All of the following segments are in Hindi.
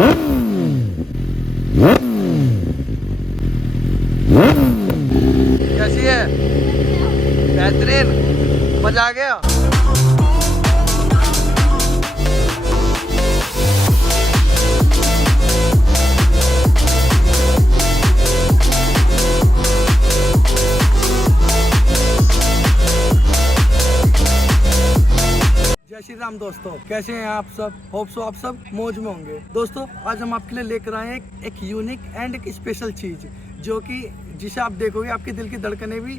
कैसी है? बेहतरीन, मजा आ गया। जय श्री राम दोस्तों, कैसे हैं आप सब? होप सो आप सब मौज में होंगे। दोस्तों, आज हम आपके लिए लेकर आए हैं एक यूनिक एंड एक स्पेशल चीज, जो कि जिसे आप देखोगे आपके दिल की धड़कनें भी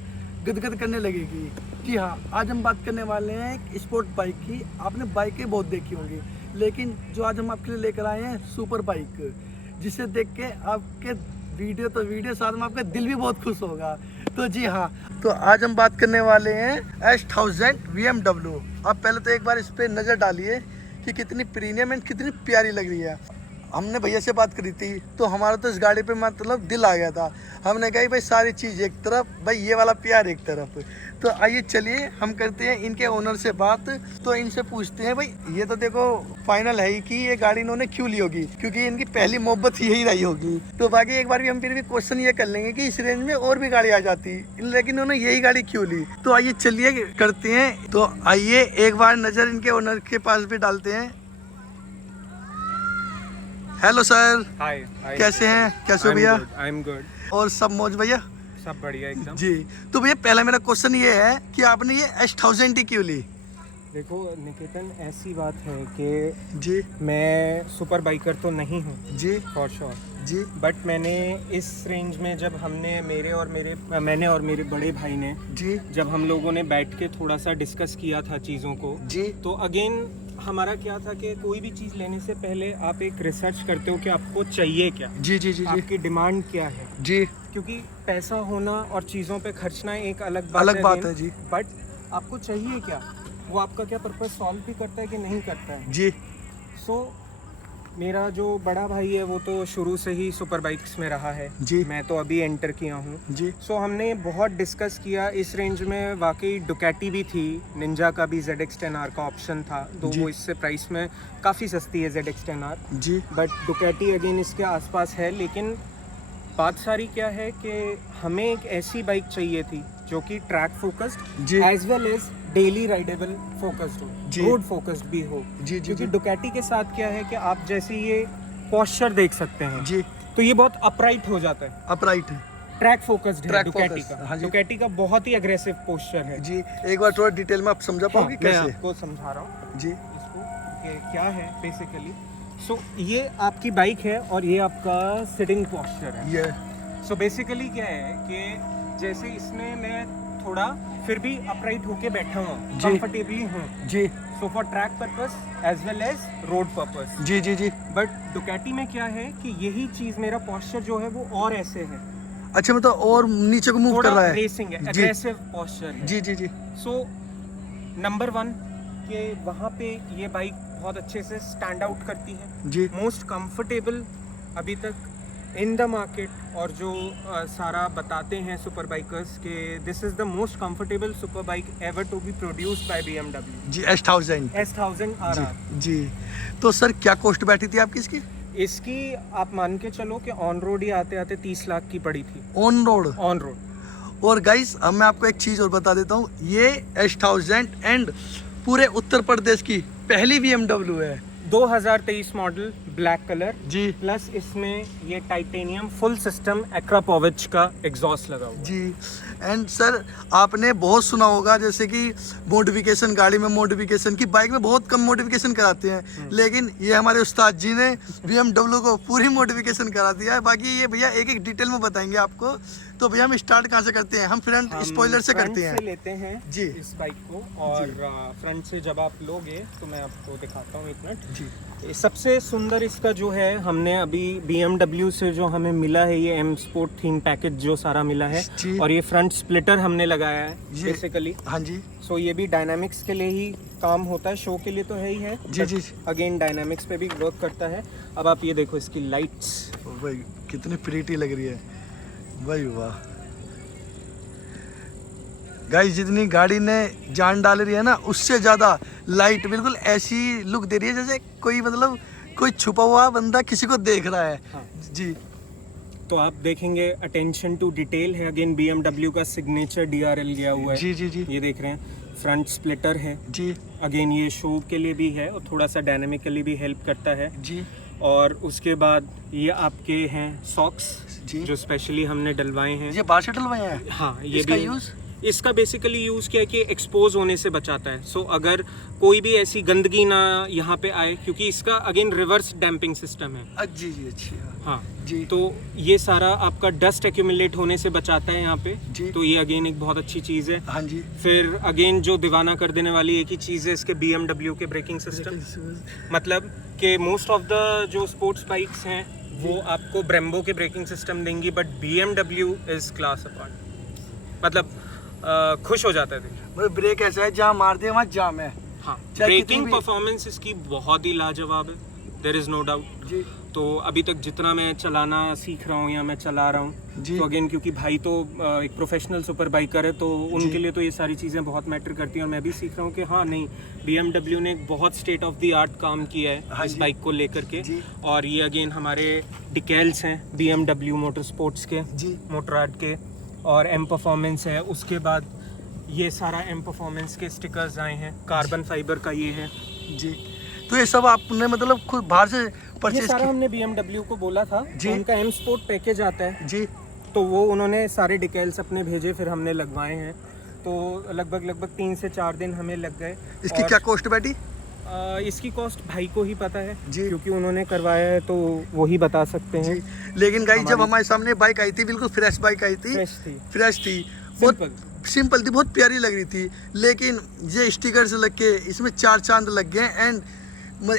गदगद करने लगेगी। जी हाँ, आज हम बात करने वाले हैं एक स्पोर्ट बाइक की। आपने बाइकें बहुत देखी होंगी, लेकिन जो आज हम आपके लिए लेकर आए हैं सुपर बाइक, जिसे देख के आपके वीडियो साथ में आपका दिल भी बहुत खुश होगा। तो जी हाँ, तो आज हम बात करने वाले हैं S1000 BMW। आप पहले तो एक बार इस पर नज़र डालिए कि कितनी प्रीमियम एंड कितनी प्यारी लग रही है। हमने भैया से बात करी थी तो हमारा तो इस गाड़ी पे मतलब दिल आ गया था। हमने कहा भाई सारी चीज़ एक तरफ, भाई ये वाला प्यार एक तरफ। तो आइए चलिए हम करते हैं इनके ओनर से बात। तो इनसे पूछते हैं, भाई ये तो देखो फाइनल है ही कि ये गाड़ी इन्होंने क्यों ली होगी, क्योंकि इनकी पहली मोहब्बत यही रही होगी। तो बाकी एक बार भी हम फिर भी क्वेश्चन ये कर लेंगे कि इस रेंज में और भी गाड़ी आ जाती, लेकिन उन्होंने यही गाड़ी क्यों ली। तो आइए चलिए करते हैं। तो आइए एक बार नज़र इनके ओनर के पास भी डालते हैं। Hello sir. हाय। कैसे हैं? कैसे हो भैया? I am good. और सब मौज भैया? सब बढ़िया एकदम। जी। तो भैया पहला मेरा क्वेश्चन ये है कि आपने ये S1000 क्यों ली? देखो निकेतन, ऐसी बात है कि जी मैं सुपर बाइकर तो नहीं हूँ जी फॉर श्योर जी बट मैंने इस रेंज में जब हमने मैंने और मेरे बड़े भाई ने जी जब हम लोगों ने बैठ के थोड़ा सा डिस्कस किया था चीज़ों को, जी तो अगेन हमारा क्या था कि कोई भी चीज़ लेने से पहले आप एक रिसर्च करते हो कि आपको चाहिए क्या, जी जी जी जी आपकी डिमांड क्या है। जी क्योंकि पैसा होना और चीज़ों पे खर्चना एक अलग बात है जी। बट आपको चाहिए क्या, वो आपका क्या पर्पस सॉल्व भी करता है कि नहीं करता है। जी सो मेरा जो बड़ा भाई है वो तो शुरू से ही सुपर बाइक्स में रहा है जी। मैं तो अभी एंटर किया हूँ जी सो हमने बहुत डिस्कस किया। इस रेंज में वाकई डुकैटी भी थी, निंजा का भी ZX10R का ऑप्शन था, दो जी। वो इससे प्राइस में काफ़ी सस्ती है ZX10R, ji but Ducati again इसके आसपास है। लेकिन बात सारी क्या है कि हमें एक ऐसी बाइक चाहिए थी जो कि ट्रैक फोकस्ड जी as well as daily rideable focused हो, जी। रोड फोकस्ड भी हो। जी जी क्योंकि जी डुकैटी के साथ क्या है कि आप जैसे ये पोस्चर देख सकते हैं जी तो ये बहुत अपराइट हो जाता है, अपराइट है ट्रैक फोकस्ड है Track डुकैटी focused, का। हाँ जी। डुकैटी का बहुत ही अग्रेसिव पोस्चर है जी। एक बार थोड़ा डिटेल में आप समझा पाओगे मैं कैसे? आपको समझा रहा हूँ जी इसको कि क्या है बेसिकली। सो ये आपकी बाइक है और ये आपका सिटिंग पोस्चर है। ये सो बेसिकली क्या है कि जैसे इसमें मैं थोड़ा फिर भी अपराइट होके बैठा हूँ, जी। कंफर्टेबली हूँ, जी so for track purpose as well as road purpose. जी जी जी। बट डुकैटी में क्या है कि यही चीज मेरा पोस्चर जो है वो और ऐसे है, अच्छा, मतलब और नीचे को मूव कर थोड़ा रहा है। रेसिंग है, जी। एग्रेसिव पोस्चर है। जी जी जी सो नंबर 1 कि वहाँ पे ये बाइक बहुत अच्छे से स्टैंड आउट करती है, जी मोस्ट कंफर्टेबल अभी तक इन द मार्केट। और जो सारा बताते हैं सुपर बाइकर्स के this is the most comfortable super bike ever to be produced by BMW जी। S1000 S1000RR। जी। तो सर क्या कॉस्ट बैठी थी आपकी इसकी? इसकी आप मान के चलो कि ऑन रोड ही आते आते 30 लाख की पड़ी थी ऑन रोड। On road. और गाइस, अब मैं आपको एक चीज़ और बता देता हूँ, ये S1000 एंड पूरे उत्तर प्रदेश की पहली BMW है। 2023 मॉडल, ब्लैक कलर जी प्लस इसमें ये टाइटेनियम फुल सिस्टम एक्रापोविच का एग्जॉस्ट लगा हुआ है। जी। एंड सर, आपने बहुत सुना होगा जैसे कि मॉडिफिकेशन, गाड़ी में मॉडिफिकेशन की, बाइक में बहुत कम मॉडिफिकेशन कराते हैं, लेकिन ये हमारे उस्ताद जी ने BMW को पूरी मॉडिफिकेशन करा दिया है। बाकी ये भैया एक एक डिटेल में बताएंगे आपको। तो भैया हम स्टार्ट कहाँ से करते हैं? हम फ्रंट स्पॉइलर से करते हैं। से लेते हैं जी। इस बाइक को, और फ्रंट से जब आप लोगे तो मैं आपको दिखाता हूँ, एक मिनट। जी ये सबसे सुंदर इसका जो है, हमने अभी BMW से जो हमें मिला है ये M Sport थीम पैकेज जो सारा मिला है, जी। और ये फ्रंट स्प्लिटर हमने लगाया है जी। बेसिकली। हाँ जी सो ये भी डायनामिक्स के लिए ही काम होता है, शो के लिए तो है ही है, जी जी। अगेन डायनामिक्स पे भी वर्क करता है। अब आप ये देखो इसकी लाइट्स, भाई कितनी प्रीटी लग रही है भाई, वाह। गाइस, जितनी गाड़ी ने जान डाल रही है ना, उससे ज़्यादा लाइट बिल्कुल ऐसी लुक दे रही है जैसे कोई मतलब कोई छुपा हुआ बंदा किसी को देख रहा है। हाँ। जी तो आप देखेंगे अटेंशन टू डिटेल है, अगेन BMW का सिग्नेचर DRL गया हुआ है। जी जी जी ये देख रहे हैं, फ्रंट स्प्लिटर है, जी अगेन ये शो के लिए भी है और थोड़ा सा डायनेमिकली भी हेल्प करता है। जी और उसके बाद ये आपके हैं सॉक्स जी। जो स्पेशली हमने डलवाए हैं। ये बाहर से डलवाए हैं। हाँ, ये इसका भी यूज इसका बेसिकली यूज़ किया है कि एक्सपोज होने से बचाता है। सो अगर कोई भी ऐसी गंदगी ना यहाँ पे आए, क्योंकि इसका अगेन रिवर्स डैम्पिंग सिस्टम है। जी जी अच्छी हाँ जी तो ये सारा आपका डस्ट एक्यूमुलेट होने से बचाता है यहाँ पे। जी। तो ये अगेन एक बहुत अच्छी चीज़ है। हाँ जी। फिर अगेन जो दीवाना कर देने वाली एक ही चीज़ है इसके BMW के ब्रेकिंग सिस्टम। मतलब कि मोस्ट ऑफ द जो स्पोर्ट्स बाइक्स हैं वो आपको ब्रेम्बो के ब्रेकिंग सिस्टम देंगी, but BMW is class apart. मतलब खुश हो जाता है दिल। मतलब ब्रेक ऐसा है जहाँ मार दे वहाँ जाम है। हाँ, चाहे ब्रेकिंग कितनी भी- परफॉर्मेंस इसकी बहुत ही लाजवाब है, देयर इज़ नो डाउट। जी तो अभी तक जितना मैं चलाना सीख रहा हूँ या मैं चला रहा हूँ, जी तो अगेन क्योंकि भाई तो एक प्रोफेशनल सुपर बाइकर है, तो उनके लिए तो ये सारी चीज़ें बहुत मैटर करती हैं। और मैं भी सीख रहा हूँ कि हाँ नहीं, BMW ने एक बहुत स्टेट ऑफ द आर्ट काम किया है हाँ इस जी। बाइक को लेकर के। जी। और ये अगेन हमारे डिकेल्स हैं BMW मोटर स्पोर्ट्स के, जी मोटराड के, और M परफॉर्मेंस है। उसके बाद ये सारा M परफॉर्मेंस के स्टिकर्स आए हैं, कार्बन फाइबर का ये है। जी। तो ये सब आपने मतलब खुद बाहर से ये परचेज सारा किया? हमने BMW को बोला था, जी। तो उनका M स्पोर्ट पैकेज आता है, जी तो वो उन्होंने सारे डिटेल्स अपने भेजे, फिर हमने लगवाए हैं। तो लगभग 3 से 4 दिन हमें लग गए। इसकी और, क्या कॉस्ट बैठी? इसकी कॉस्ट भाई को ही पता है जी। क्योंकि उन्होंने करवाया है, तो वो ही बता सकते हैं। जी लेकिन गाइस जब हमारी- हमारे सामने बाइक आई थी बिल्कुल फ्रेश बाइक आई थी। फ्रेश थी, फ्रेश थी, बहुत सिंपल। सिंपल थी, बहुत प्यारी लग रही थी। लेकिन ये स्टिकर से लग के इसमें 4 चांद लग गए एंड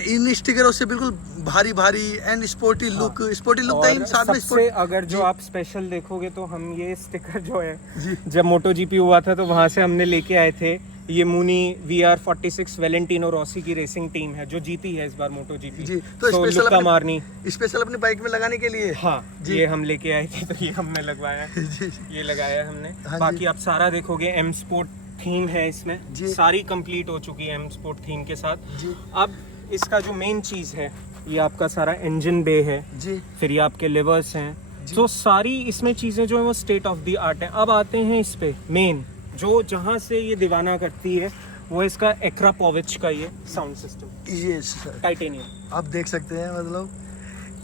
इन स्टिकरों से बिल्कुल भारी भारी एंड स्पोर्टी लुक था इन और साथ में सबसे अगर जी। जो आप स्पेशल देखोगे तो हम ये स्टिकर जो है, जी जब मोटो GP हुआ था तो वहाँ से हमने लेके आए थे। ये मूनी VR46 वैलेंटिनो रॉसी की रेसिंग टीम है जो जीती है इस बार मोटो GP। जी, तो स्पेशल लुक्का अपने- मारनी, स्पेशल अपनी बाइक में लगाने के लिए। हाँ जी। ये हम लेके आए थे, तो ये हमने लगवाया है। जी ये लगाया है हमने। हाँ जी। बाकी आप सारा देखोगे M स्पोर्ट थीम है इसमें, जी। सारी कंप्लीट हो चुकी है M स्पोर्ट थीम के साथ। जी अब इसका जो मेन चीज़ है, ये आपका सारा इंजन बे है, जी फिर ये आपके लिवर्स हैं। जी। तो सारी इसमें चीज़ें जो है वो स्टेट ऑफ द आर्ट है। अब आते हैं इस पे मेन, जो जहाँ से ये दीवाना करती है, वो इसका एक्रापोविच का ये साउंड सिस्टम, ये सर टाइटेनियम। आप देख सकते हैं मतलब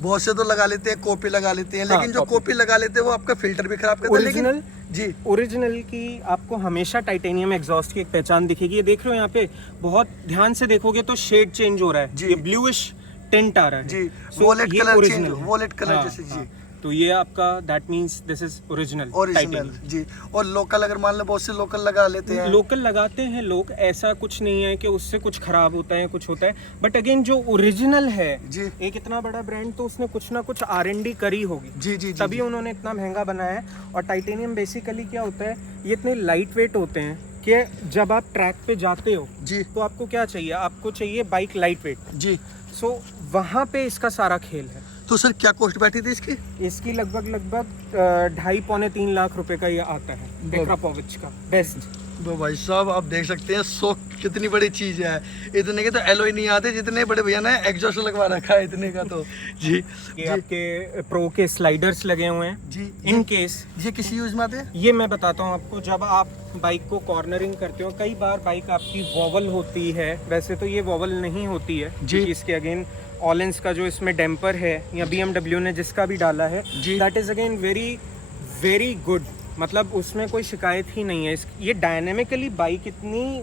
बहुत से तो लगा लेते हैं, कॉपी लगा लेते हैं, हाँ, लेकिन जो कॉपी। कॉपी लगा लेते हैं वो आपका फिल्टर भी खराब करता है। लेकिन ओरिजिनल जी ओरिजिनल की आपको हमेशा टाइटेनियम एग्जॉस्ट की एक पहचान दिखेगी। ये देख रहे हो यहाँ पे, बहुत ध्यान से देखोगे तो शेड चेंज हो रहा है, जी। ये ब्लूइश टिंट आ रहा है। जी So, वॉलेट ये कलर original चेंज, है। वॉलेट कलर हाँ, जैसे जी हाँ। तो ये आपका that means this is original original जी। और लोकल अगर मान लो बहुत से लोकल लगा लेते हैं। लोकल लगाते हैं लोग, ऐसा कुछ नहीं है कि उससे कुछ खराब होता है, कुछ होता है। बट अगेन जो ओरिजिनल है, जी एक इतना बड़ा ब्रांड, तो उसने कुछ ना कुछ R&D करी होगी, जी जी जी तभी उन्होंने इतना महंगा बनाया है। और टाइटेनियम बेसिकली क्या होता है, ये इतने लाइट वेट होते हैं कि जब आप ट्रैक पे जाते हो जी तो आपको क्या चाहिए, आपको चाहिए बाइक लाइट वेट। जी। सो वहाँ पे इसका सारा खेल है। तो सर क्या कॉस्ट बैठी थी इसकी? इसकी लगभग 2.5-3 लाख रुपए का ये आता है, एक्रापोविच का बेस्ट। तो भाई साहब आप देख सकते हैं शौक कितनी बड़ी चीज है। इतने के तो एलोई नहीं आते जितने बड़े भैया ने एग्जॉस्ट लगवा रखा है इतने का तो। जी ये जी आपके प्रो के स्लाइडर्स लगे हुए हैं। जी इन केस ये किसी यूज में आते हैं? ये मैं बताता हूँ आपको, जब आप बाइक को कॉर्नरिंग करते हो, कई बार बाइक आपकी वॉवल होती है, वैसे तो ये वॉवल नहीं होती है जी। क्योंकि इसके अगेन ऑलेंस का जो इसमें डैम्पर है या BMW ने जिसका भी डाला है, जी। That is again very very good. मतलब उसमें कोई शिकायत ही नहीं है। ये डायनेमिकली बाइक इतनी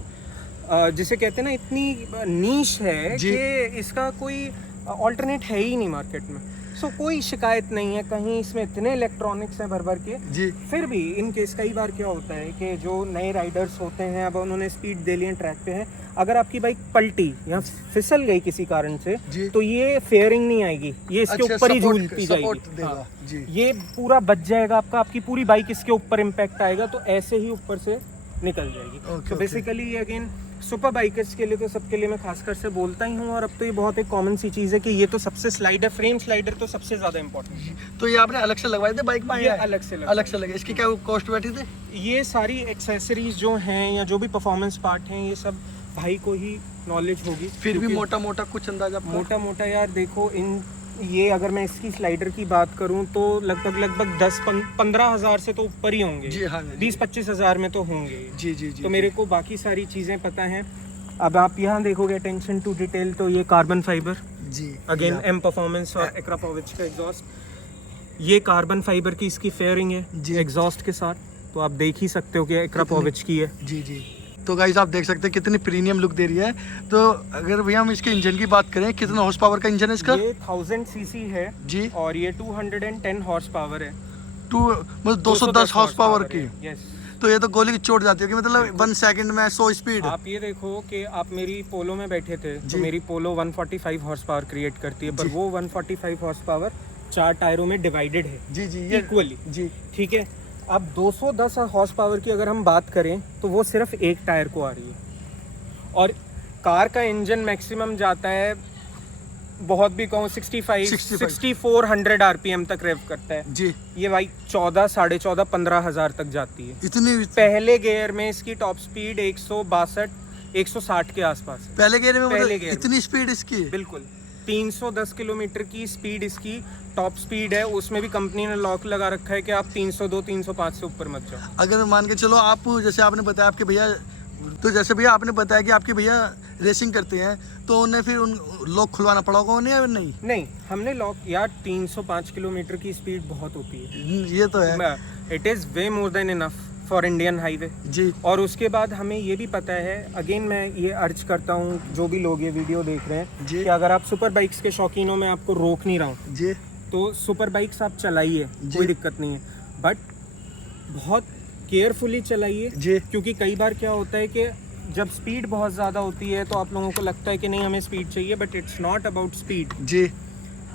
जिसे कहते हैं ना, इतनी नीश है जी। कि इसका कोई ऑल्टरनेट है ही नहीं मार्केट में। सो कोई शिकायत नहीं है कहीं। इसमें इतने इलेक्ट्रॉनिक्स हैं भर भर के। जी फिर भी इन केस कई बार क्या होता है कि जो नए राइडर्स होते हैं, अब उन्होंने स्पीड दे ली है ट्रैक पे है, अगर आपकी बाइक पलटी या फिसल गई किसी कारण से, जी। तो ये फेयरिंग नहीं आएगी, ये इसके अच्छा, ऊपर ही support- झूलती support जाएगी। देगा। हाँ। जी ये पूरा बच जाएगा आपका, आपकी पूरी बाइक इसके ऊपर इम्पैक्ट आएगा, तो ऐसे ही ऊपर से निकल जाएगी। Okay, तो okay. बेसिकली ये अगेन सुपर बाइकर्स के लिए तो सबके लिए मैं खासकर से बोलता ही हूँ। और अब तो ये बहुत एक कॉमन सी चीज़ है कि ये तो सबसे स्लाइडर, फ्रेम स्लाइडर तो सबसे ज़्यादा इंपॉर्टेंट। तो ये आपने अलग से लगवाए थे बाइक में? ये अलग से लगवाए। अलग से लगे। इसकी क्या कॉस्ट बैठी थी? ये सारी एक्सेसरीज जो हैं या जो भी परफॉर्मेंस पार्ट हैं, ये सब भाई को ही नॉलेज होगी। फिर भी क्योंकि मोटा मोटा कुछ अंदाजा आपका? मोटा मोटा यार देखो, इन ये अगर मैं इसकी स्लाइडर की बात करूं तो लगभग 10-15 हज़ार से तो ऊपर ही होंगे। जी हाँ जी। 20-25 हज़ार में तो होंगे। जी जी जी। तो मेरे को बाकी सारी चीज़ें पता हैं। अब आप यहाँ देखोगे अटेंशन टू डिटेल, तो ये कार्बन फाइबर, जी अगेन एम परफॉर्मेंस और एक्रापोविच का एग्जॉस्ट, ये कार्बन फाइबर की इसकी फेयरिंग है जी। एग्जॉस्ट के साथ, तो आप देख ही सकते हो कि एक्रापोविच की है। जी जी। तो गाइस आप देख सकते हैं कितनी प्रीमियम लुक दे रही है। तो अगर भैया हम इसके इंजन की बात करें, कितना हॉर्स पावर का इंजन है इसका? ये 1000 सीसी है जी। और ये 210 हॉर्स पावर है। मतलब 210 हॉर्स पावर की। यस। तो ये तो गोली की चोट जाती होगी, मतलब 1 सेकंड में 100 स्पीड। आप ये देखो कि आप मेरी पोलो में बैठे थे, जी। तो मेरी पोलो 145 हॉर्स पावर क्रिएट करती है, पर जी। वो 145 हॉर्स पावर 4 टायरों में डिवाइडेड है जी जी ये इक्वली। जी। ठीक है। अब 210 हॉर्स पावर की अगर हम बात करें तो वो सिर्फ एक टायर को आ रही है, और कार का इंजन मैक्सिमम जाता है, बहुत भी कहूँ 6400 आरपीएम तक रेव करता है। जी। ये बाइक 14, 14.5, 15 हज़ार तक जाती है। इतनी पहले गियर में इसकी टॉप स्पीड 162, 160 के आसपास है। पहले गेयर में, पहले मतलब गियर में। इतनी स्पीड इसकी? बिल्कुल 310 किलोमीटर की स्पीड इसकी टॉप स्पीड है। उसमें भी कंपनी ने लॉक लगा रखा है कि आप 302, 305 से ऊपर मत जाओ। अगर मान के चलो आप, जैसे आपने बताया आपके भैया, तो जैसे भैया आपने बताया कि आपके भैया रेसिंग करते हैं, तो उन्हें फिर उन लॉक खुलवाना पड़ा होगा उन्हें या नहीं? नहीं, हमने लॉक, यार 305 किलोमीटर की स्पीड बहुत होती है। ये तो है। It is way more than enough for Indian highway. जी। और उसके बाद हमें ये भी पता है, अगेन मैं ये अर्ज करता हूँ जो भी लोग ये वीडियो देख रहे हैं, जी। कि अगर आप सुपर बाइक्स के शौकीनों में आपको रोक नहीं रहा हूँ, जी तो सुपर बाइक्स आप चलाइए, जी। कोई दिक्कत नहीं है, बट बहुत केयरफुली चलाइए। जी। क्योंकि कई बार क्या होता है कि जब स्पीड बहुत ज़्यादा होती है तो आप लोगों को लगता है कि नहीं हमें स्पीड चाहिए, but it's not about speed, जी।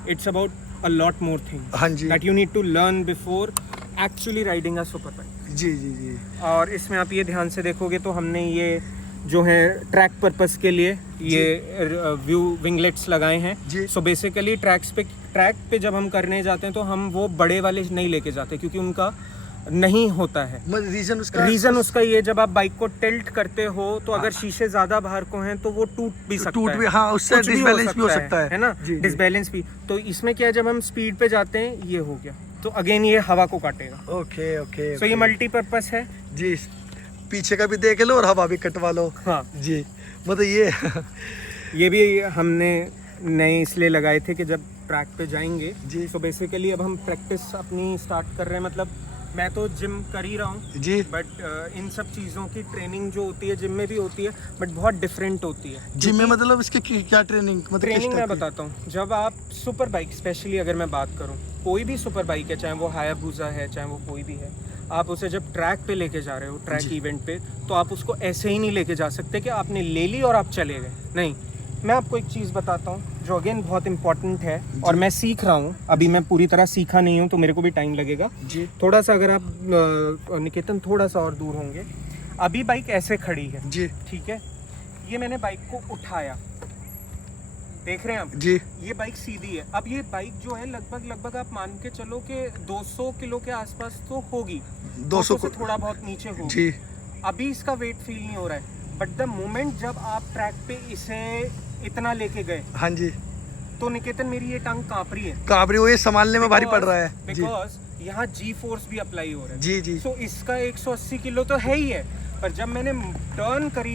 It's about a lot more things हाँ जी। That you need to learn before actually riding a superbike. जी जी जी। और इसमें आप ये ध्यान से देखोगे तो हमने ये जो है ट्रैक पर्पस के लिए ये व्यू विंगलेट्स लगाए हैं। जी। सो बेसिकली ट्रैक पे जब हम करने जाते हैं तो हम वो बड़े वाले नहीं लेके जाते, क्योंकि उनका नहीं होता है। रीजन उसका ये, जब आप बाइक को टिल्ट करते हो तो अगर शीशे ज्यादा बाहर को हैं तो वो टूट भी सकता है। हाँ, उससे कुछ भी डिसबैलेंस भी हो सकता है ना, जी, जी। डिसबैलेंस भी। तो इसमें क्या है, जब हम स्पीड पे जाते हैं ये हो गया, तो अगेन ये हवा को काटेगा। Okay okay. सो ये मल्टीपर्पस है जी। पीछे का भी देख लो और हवा भी कटवा लो। हाँ जी। मतलब ये भी हमने नए इसलिए लगाए थे कि जब ट्रैक पे जाएंगे जी। तो बेसिकली अब हम प्रैक्टिस अपनी स्टार्ट कर रहे हैं। मतलब मैं तो जिम कर ही रहा हूँ जी। बट इन सब चीज़ों की ट्रेनिंग जो होती है जिम में भी होती है, बट बहुत डिफरेंट होती है। जिम में मतलब इसके क्या ट्रेनिंग, मतलब ट्रेनिंग मैं बताता हूँ। जब आप सुपर बाइक, स्पेशली अगर मैं बात करूँ, कोई भी सुपर बाइक है, चाहे वो हायाबुसा है, चाहे वो कोई भी है, आप उसे जब ट्रैक पे लेके जा रहे हो, ट्रैक इवेंट पे, तो आप उसको ऐसे ही नहीं लेके जा सकते कि आपने ले ली और आप चले गए। नहीं, मैं आपको एक चीज़ बताता हूँ जो अगेन बहुत इंपॉर्टेंट है, और मैं सीख रहा हूँ अभी, मैं पूरी तरह सीखा नहीं हूँ तो मेरे को भी टाइम लगेगा जी। थोड़ा सा। अगर आप निकेतन थोड़ा सा और दूर होंगे, अभी बाइक ऐसे खड़ी है जी। ठीक है, ये मैंने बाइक को उठाया, देख रहे हैं आप जी। ये बाइक सीधी है। अब ये बाइक जो है लगभग आप मान के चलो कि 200 किलो के आसपास तो होगी, 200 से थोड़ा बहुत नीचे होगी जी। अभी इसका वेट फील नहीं हो रहा है, बट द मोमेंट जब आप ट्रैक पे इसे इतना लेके गए, हाँ जी, तो निकेतन मेरी ये टांग कांप रही है, काबरी वो ये संभालने में भारी पड़ रहा है। जी बिकॉज यहाँ जी फोर्स भी अप्लाई हो रहा है। जी जी। सो इसका 180 किलो तो है ही है, पर जब मैंने टर्न करी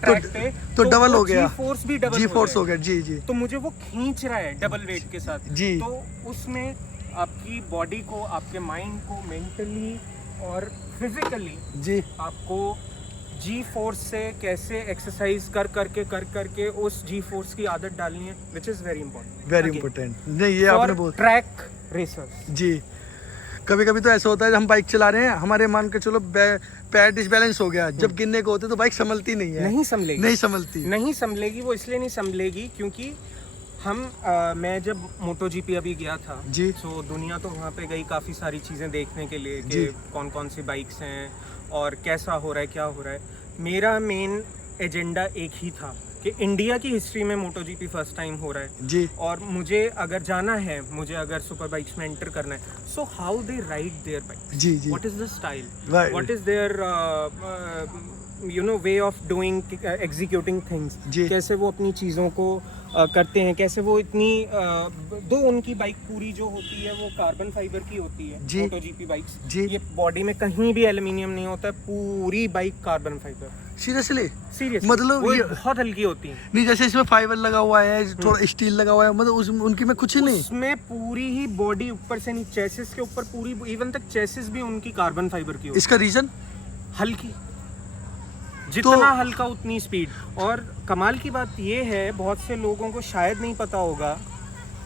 ट्रैक पे तो डबल हो गया, जी फोर्स भी डबल जी फोर्स हो गया। जी जी। तो मुझे वो खींच रहा है डबल वेट के साथ जी। तो उसमें आपकी बॉडी को, आपके माइंड को, मेंटली और फिजिकली जी आपको जी फोर्स से कैसे एक्सरसाइज कर करके उस जी फोर्स की आदत डालनी है, which is very important, very important. नहीं ये आपने बहुत ट्रैक रेसर्स। जी। कभी कभी तो ऐसा होता है, हम बाइक चला रहे हैं, हमारे मान के चलो पैर डिसबैलेंस हो गया, जब गिरने को होते तो बाइक संभलती नहीं है। नहीं संभलेगी, नहीं संभलेगी। वो इसलिए नहीं संभलेगी क्योंकि मैं जब मोटो जीपी अभी गया था जी। तो दुनिया तो वहाँ पे गई काफ़ी सारी चीज़ें देखने के लिए कि कौन कौन सी बाइक्स हैं और कैसा हो रहा है, क्या हो रहा है। मेरा मेन एजेंडा एक ही था कि इंडिया की हिस्ट्री में मोटो जीपी फर्स्ट टाइम हो रहा है जी। और मुझे अगर जाना है, मुझे अगर सुपर बाइक्स में एंटर करना है, so how they ride their bike, जी जी। What is the style, Right. What is their you know way of doing executing things, जी। कैसे वो अपनी चीज़ों को करते हैं, कैसे वो इतनी दो उनकी बाइक पूरी जो होती है वो कार्बन फाइबर की होती है, जी। मोटो जीपी बाइक्स, जी। ये बॉडी में कहीं भी एल्यूमिनियम नहीं होता है, पूरी bike carbon fibre, seriously? Serious, मतलब वो ये बहुत हल्की होती है। नहीं, जैसे इसमें फाइबर लगा हुआ है, थोड़ा स्टील लगा हुआ है, मतलब उनकी में कुछ ही नहीं। उसमें पूरी ही बॉडी ऊपर से नहीं, चेसिस के ऊपर पूरी, इवन तक चेसिस भी उनकी कार्बन फाइबर की होती इसका रीजन? है, हल्की, जितना हल्का उतनी स्पीड। और कमाल की बात ये है, बहुत से लोगों को शायद नहीं पता होगा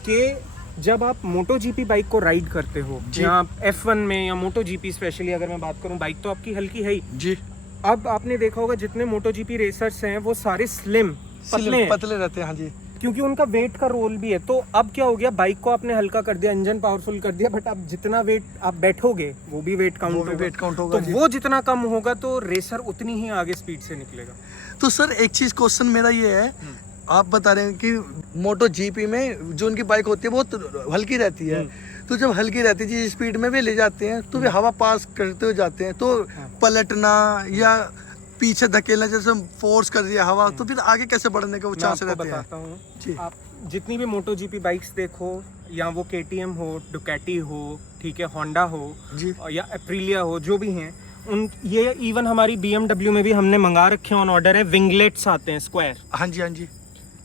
कि जब आप मोटो जीपी बाइक को राइड करते हो, या F1 में या मोटो जीपी स्पेशली अगर मैं बात करूं, बाइक तो आपकी हल्की है ही जी। अब आपने देखा होगा जितने मोटो जीपी रेसर्स हैं वो सारे स्लिम पतले रहते हैं। हाँ जी। क्योंकि उनका वेट का रोल भी है। तो अब क्या हो गया, बाइक को आपने हल्का कर दिया, इंजन पावरफुल कर दिया, बट अब जितना वेट आप बैठोगे वो भी वेट काउंट होगा। तो वो जितना कम होगा तो रेसर उतनी ही आगे स्पीड से निकलेगा। तो सर एक चीज क्वेश्चन मेरा ये है, आप बता रहे हैं कि मोटो जीपी में जो उनकी बाइक होती है बहुत हल्की रहती है, तो जब हल्की रहती है जिस स्पीड में वे ले जाते हैं तो वे हवा पास करते हुए जाते हैं, तो पलटना या पीछे धकेलना, जैसे फोर्स कर दिया हवा, तो फिर आगे कैसे बढ़ने का वो चांस रहते हैं? बताता हूँ जी। आप जितनी भी मोटो जीपी बाइक्स देखो, या वो KTM हो, डुकाटी हो, ठीक है, होंडा हो जी, या एप्रिलिया हो, जो भी हैं, उन ये इवन हमारी BMW में भी हमने मंगा रखे हैं ऑन ऑर्डर है, विंगलेट्स आते हैं स्क्वायर। हाँ जी, हाँ जी।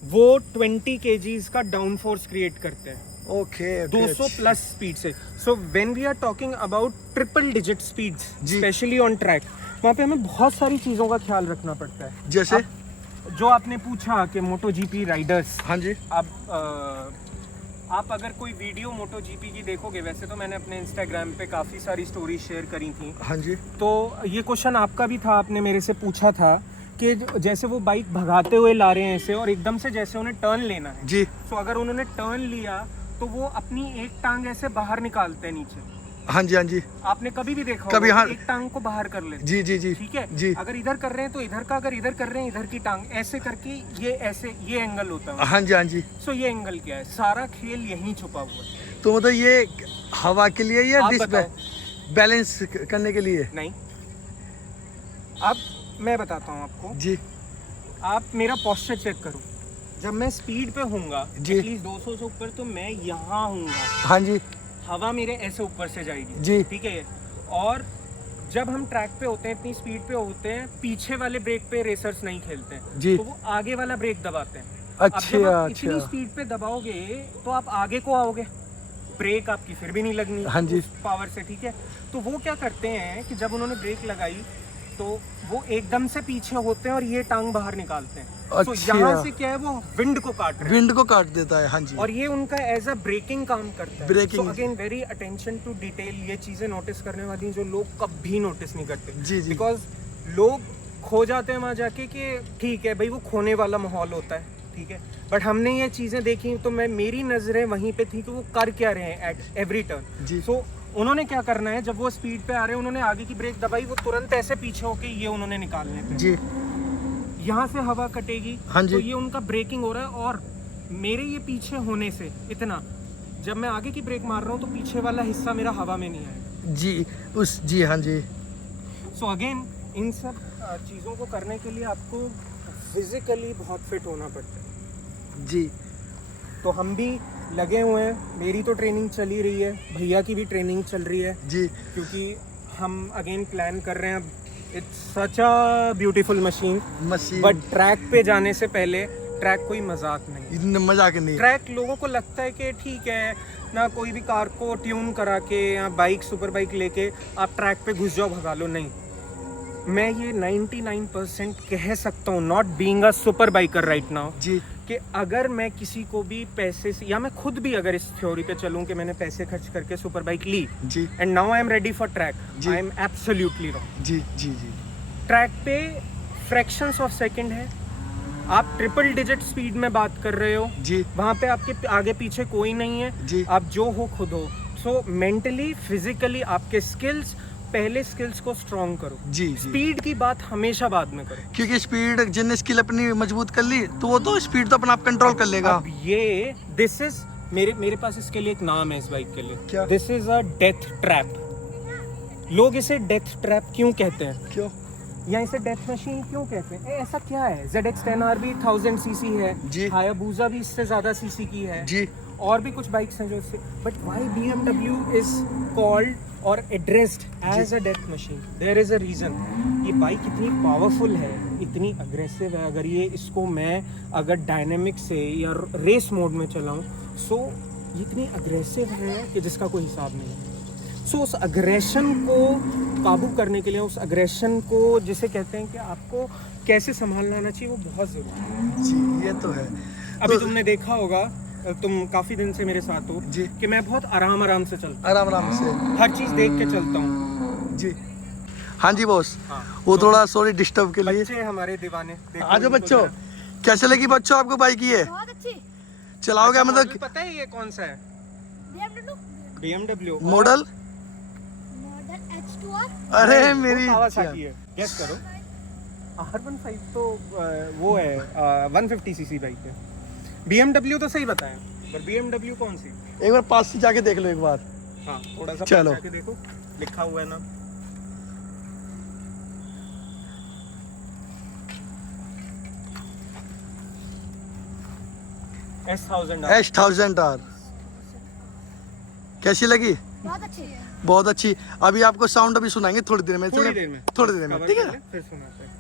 वो 20 kgs का डाउन फोर्स क्रिएट करते हैं, ओके, 200 प्लस स्पीड से। So when we are talking about triple digit speeds, जी। स्पेशली ऑन ट्रैक, वहाँ पे हमें बहुत सारी चीज़ों का ख्याल रखना पड़ता है। जैसे जो आपने पूछा कि मोटो जीपी राइडर्स, हाँ जी, अब आप अगर कोई वीडियो मोटो जीपी की देखोगे, वैसे तो मैंने अपने इंस्टाग्राम पे काफ़ी सारी स्टोरी शेयर करी थी, हाँ जी, तो ये क्वेश्चन आपका भी था, आपने मेरे से पूछा था कि जैसे वो बाइक भगाते हुए ला रहे हैं ऐसे, और एकदम से जैसे उन्हें टर्न लेना है, जी, तो अगर उन्होंने टर्न लिया तो वो अपनी एक टांग ऐसे बाहर निकालते हैं नीचे। हाँ जी, हाँ जी, आपने कभी भी देखा कभी, होगा हाँ। कि एक टांग को बाहर कर लेते, जी, जी, जी, ठीक है जी, अगर इधर कर रहे हैं तो इधर का, अगर इधर कर रहे हैं इधर की टांग ऐसे करके, ये ऐसे, ये एंगल होता है। हाँ जी, हाँ जी। सो ये एंगल क्या है, सारा खेल यहीं छुपा हुआ है। तो मतलब ये हवा के लिए या आप बताओ। बैलेंस करने के लिए? नहीं, अब मैं बताता हूँ आपको, जी, आप मेरा पोस्चर चेक करो, जब मैं स्पीड पे होऊंगा जी। एटलीस्ट 200 से ऊपर, तो मैं यहाँ हूँगा, हाँ जी, हवा मेरे ऐसे ऊपर से जाएगी, जी, ठीक है। और जब हम ट्रैक पे होते हैं, इतनी स्पीड पे होते हैं, पीछे वाले ब्रेक पे रेसर्स नहीं खेलते हैं, जी। तो वो आगे वाला ब्रेक दबाते हैं। अब अच्छा, जब आप इतनी अच्छा, स्पीड पे दबाओगे तो आप आगे को आओगे, ब्रेक आपकी फिर भी नहीं लगनी, हाँ जी। उस पावर से, ठीक है। तो वो क्या करते हैं कि जब उन्होंने ब्रेक लगाई तो वो एकदम से पीछे होते हैं और ये टांग बाहर निकालते हैं। तो अच्छा। यहाँ से क्या है, वो विंड को काट रहे हैं, विंड को काट देता है। हाँ जी, और ये उनका एज अ ब्रेकिंग काम करता है। Braking। So again very attention to detail, ये चीजें नोटिस करने वाली जो लोग कभी नोटिस नहीं करते। जी, जी। बिकॉज लोग खो जाते हैं वहाँ जाके कि ठीक है भाई, वो खोने वाला माहौल होता है, ठीक है, बट हमने ये चीजें देखी तो मेरी नजरें वहीं पे थी कि वो कर क्या रहे हैं एट एवरी टर्न। जी। सो उन्होंने क्या करना है, जब वो स्पीड पे आ रहे हैं, उन्होंने आगे की ब्रेक दबाई, वो तुरंत ऐसे पीछे होके ये उन्होंने निकालने पे, जी, यहाँ से हवा कटेगी, हाँ जी। तो ये उनका ब्रेकिंग हो रहा है, और मेरे ये पीछे होने से इतना, जब मैं आगे की ब्रेक मार रहा हूँ तो पीछे वाला हिस्सा मेरा हवा में नहीं आएगा। जी, हाँ जी, सो अगेन इन सब चीज़ों को करने के लिए आपको फिजिकली बहुत फिट होना पड़ता है। जी, तो हम भी लगे हुए हैं, मेरी तो ट्रेनिंग चल ही रही है, भैया की भी ट्रेनिंग चल रही है, जी, क्योंकि हम अगेन प्लान कर रहे हैं। It's such a beautiful machine, but track पे जाने से पहले, ट्रैक कोई मजाक नहीं, मजाक नहीं। ट्रैक लोगों को लगता है कि ठीक है ना, कोई भी कार को ट्यून करा के या बाइक, सुपर बाइक लेके आप ट्रैक पे घुस जाओ, भगा लो, नहीं। मैं ये 99% कह सकता हूँ, not being a super biker right now, जी, कि अगर मैं किसी को भी पैसे से, या मैं खुद भी अगर इस थ्योरी पे चलूँ कि मैंने पैसे खर्च करके सुपर बाइक ली जी, and now I am ready for track, जी। I am absolutely wrong. जी, जी, जी, ट्रैक पे फ्रैक्शंस ऑफ सेकंड है, आप ट्रिपल डिजिट स्पीड में बात कर रहे हो, जी, वहाँ पे आपके आगे पीछे कोई नहीं है, जी, आप जो हो खुद हो। सो मेंटली, फिजिकली आपके स्किल्स, पहले स्किल्स को स्ट्रॉन्ग करो, जी, जी। स्पीड की बात हमेशा बाद में करो, क्योंकि स्पीड जिनने स्किल अपनी मजबूत कर ली तो वो तो स्पीड तो अपना आप कंट्रोल कर लेगा। अब ये दिस इज मेरे पास इसके लिए एक नाम है इस बाइक के लिए, क्या? This is a death trap. लोग इसे डेथ ट्रैप क्यों कहते हैं? क्यों? या इसे डेथ मशीन क्यों कहते हैं? ऐसा क्या है? ZX-10R भी 1000 सीसी है, जी। हायाबुसा भी इससे ज़्यादा सीसी की है, जी और भी कुछ बाइक्स हैं जो इससे, but why BMW is called और addressed as a death machine? There is a reason. ये बाइक इतनी पावरफुल है, इतनी अग्रेसिव है, अगर ये इसको मैं अगर डायनेमिक से या रेस मोड में चलाऊं, सो ये इतनी अग्रेसिव है कि जिसका कोई हिसाब नहीं है। सो उस अग्रेशन को काबू करने के लिए, उस अग्रेशन को जिसे कहते हैं कि आपको कैसे संभालना आना चाहिए, वो बहुत ज़रूरी है। जी, ये तो है। अभी तो तुमने देखा होगा, तुम काफ़ी दिन से मेरे साथ हो, जी। कि मैं बहुत आराम से चलता आराम आराम से। हूँ, हर चीज़ देख के चलता हूँ। जी हाँ जी बॉस, हाँ, वो तो थोड़ा सॉरी डिस्टर्ब के लिए। बच्चे हमारे दीवाने, देखो आ जाओ इनको बच्चों, जरा। कैसे लगी बच्चों आपको बाइक ये? बहुत अच्छी। चलाओगे अच्छा, मतलब मॉडल पता है ये कौन सा है? BMW model? Model H2R। अरे नहीं, वो मेरी कावासाकी है। गेस करो। R15 तो वो है 150 सीसी बाइक है। BMW तो सही बताया, पर BMW कौन सी? एक बार पास से जाके देख लो एक बार। हाँ, थोड़ा सा चलो। पास जाके देखो, लिखा हुआ है ना। S1000R। H1000R कैसी लगी? बहुत अच्छी है। बहुत अच्छी। अभी आपको साउंड अभी सुनाएंगे थोड़ी देर में। थोड़ी देर में, थोड़ी देर में, कवर ठीक कर है? ले, फिर सुनाते हैं।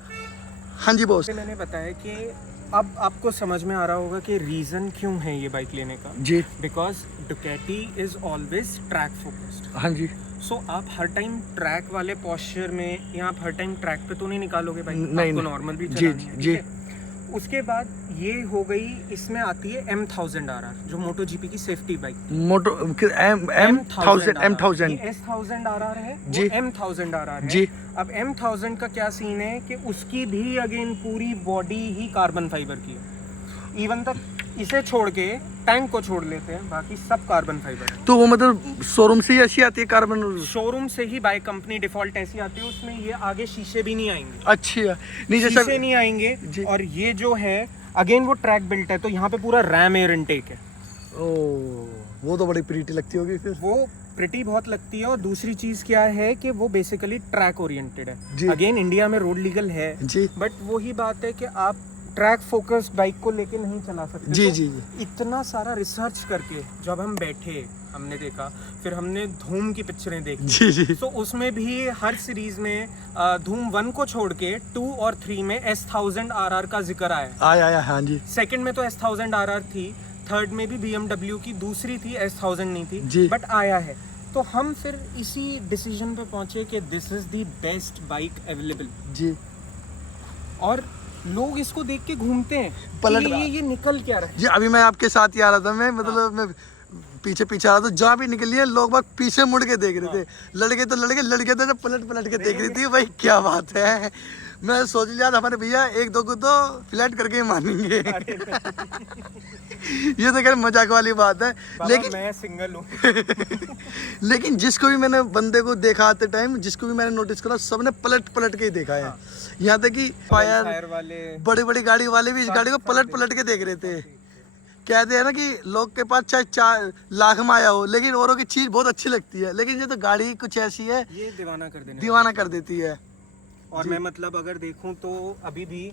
हाँ जी बॉस। जैसे मैंने बताया कि अब आपको समझ में आ रहा होगा कि रीज़न क्यों है ये बाइक लेने का। जी because Ducati is always track focused. हाँ जी। सो आप हर टाइम ट्रैक वाले पॉस्चर में, या आप हर टाइम ट्रैक पे तो नहीं निकालोगे बाइक, नहीं, आपको नहीं। नॉर्मल भी जी, चलानी है, जी। ठीक है? उसके बाद ये हो गई, इसमें आती है M1000RR, जो मोटो जीपी की सेफ्टी बाइक। मोटो M1000 ये S1000RR है, जी। वो M1000RR है। जी। अब M1000 का क्या सीन है कि उसकी भी अगेन पूरी बॉडी ही कार्बन फाइबर की है। इवन तक इसे छोड़ के टैंक को छोड़ लेते हैं, बाकी सब कार्बन फाइबर है। तो वो मतलब शोरूम से ही ऐसी आती है कार्बन? शोरूम से ही बाय कंपनी डिफॉल्ट ऐसी आती है, उसमें ये आगे शीशे भी नहीं आएंगे। अच्छी है। नहीं जैसा शीशे नहीं आएंगे। जी। और ये जो है अगेन वो ट्रैक बिल्ट है, तो यहाँ पे पूरा रैम एयर इनटेक है। ओ, वो तो बड़ी प्रीटी लगती होगी फिर। वो प्रिटी बहुत लगती है। और दूसरी चीज क्या है कि वो बेसिकली ट्रैक ओरिएंटेड जी। है। अगेन इंडिया में रोड लीगल है, जी बट वही बात है कि आप ट्रैक फोकस्ड बाइक को लेके नहीं चला सकते। जी तो जी जी। इतना सारा रिसर्च करके जब हम बैठे, हमने देखा, फिर हमने धूम की पिक्चरें देखी। जी जी। तो उसमें भी हर सीरीज में धूम 1 को छोड़ के 2 और 3 में S1000RR का जिक्र आया। आया हाँ जी। सेकंड में तो S1000RR थी, थर्ड में भी BMW की दूसरी थी, S1000 नहीं जी। थी, बट आया है। तो हम फिर इसी डिसीजन पे पहुंचे कि this is the best bike available. जी। और लोग इसको देख के घूमते हैं पलट कि रहा। ये निकल क्या रहा है। जी अभी मैं आपके साथ ही आ रहा था, मैं मतलब मैं पीछे पीछे आ रहा था, जहाँ भी निकली है लोग बाग पीछे मुड़ के देख रहे थे। लड़के तो लड़के तो पलट पलट के देख रही थी। भाई क्या बात है, मैं सोच लिया था हमारे भैया एक दो को तो फ्लैट करके ही मानेंगे। ये तो खैर मजाक वाली बात है, बाबा, लेकिन मैं सिंगल हूँ। लेकिन जिसको भी मैंने बंदे को देखा आते टाइम, जिसको भी मैंने नोटिस करा, सबने पलट पलट के ही देखा है। यहाँ तक कि फायर वाले, बड़ी बड़ी गाड़ी वाले भी इस गाड़ी को पलट पलट के देख रहे थे। कहते हैं ना कि लोग के पास चाहे 4 लाख में आया हो, लेकिन औरों की चीज बहुत अच्छी लगती है, लेकिन ये तो गाड़ी कुछ ऐसी है ये दीवाना कर देने दीवाना कर देती है। और मैं मतलब अगर देखूं तो अभी भी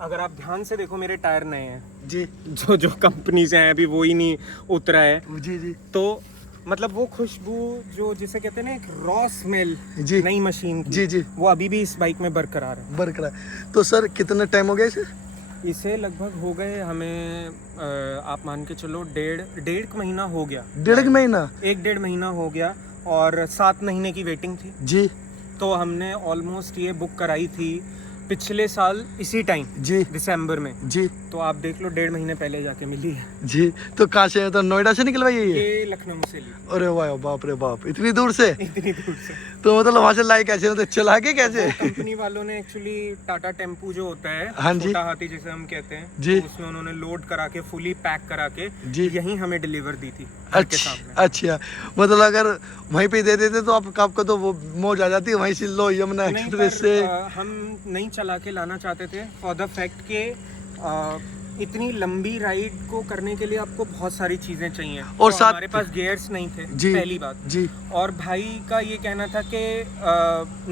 अगर आप ध्यान से देखो, मेरे टायर नए हैं, जी जो कंपनी से हैं, अभी वो ही नहीं उतरा है। जी जी। तो मतलब वो खुशबू जो जिसे कहते हैं ना, एक रॉ स्मेल जी। नई मशीन की, जी जी। वो अभी भी इस बाइक में बरकरार है। बरकरार। तो सर कितना टाइम हो गया इसे? इसे लगभग हो गए हमें आप मान के चलो डेढ़ महीना हो गया। 1.5 महीना? 1-1.5 महीना हो गया, और 7 महीने की वेटिंग थी। जी। तो हमने ऑलमोस्ट ये बुक कराई थी पिछले साल इसी टाइम, जी दिसंबर में। जी तो आप देख लो 1.5 महीने पहले जाके मिली है। जी। तो कहाँ से, तो नोएडा से निकलवाई है ये? ये लखनऊ से ली। अरे वाह, बाप रे बाप, इतनी दूर से? इतनी दूर से। तो मतलब वहाँ से लाई कैसे, मतलब चला के कैसे? कंपनी वालों ने एक्चुअली टाटा टेम्पू जो होता है, हाँ जी। छोटा हाथी जिसे हम कहते हैं, जी। तो उसमें उन्होंने लोड करा के फुली पैक करा के जी। यहीं हमें डिलीवर दी थी घर के सामने। अच्छा, मतलब अगर वहीं पे दे देते तो आपको तो वो मौज आ जाती है, वहीं से लो यमुना नहीं, एक्सप्रेस पर, से। हम नहीं चला के लाना चाहते थे फॉर द फैक्ट के इतनी लंबी राइड को करने के लिए आपको बहुत सारी चीजें चाहिए और तो साथ- हमारे पास गियर्स नहीं थे जी पहली बात जी और भाई का ये कहना था कि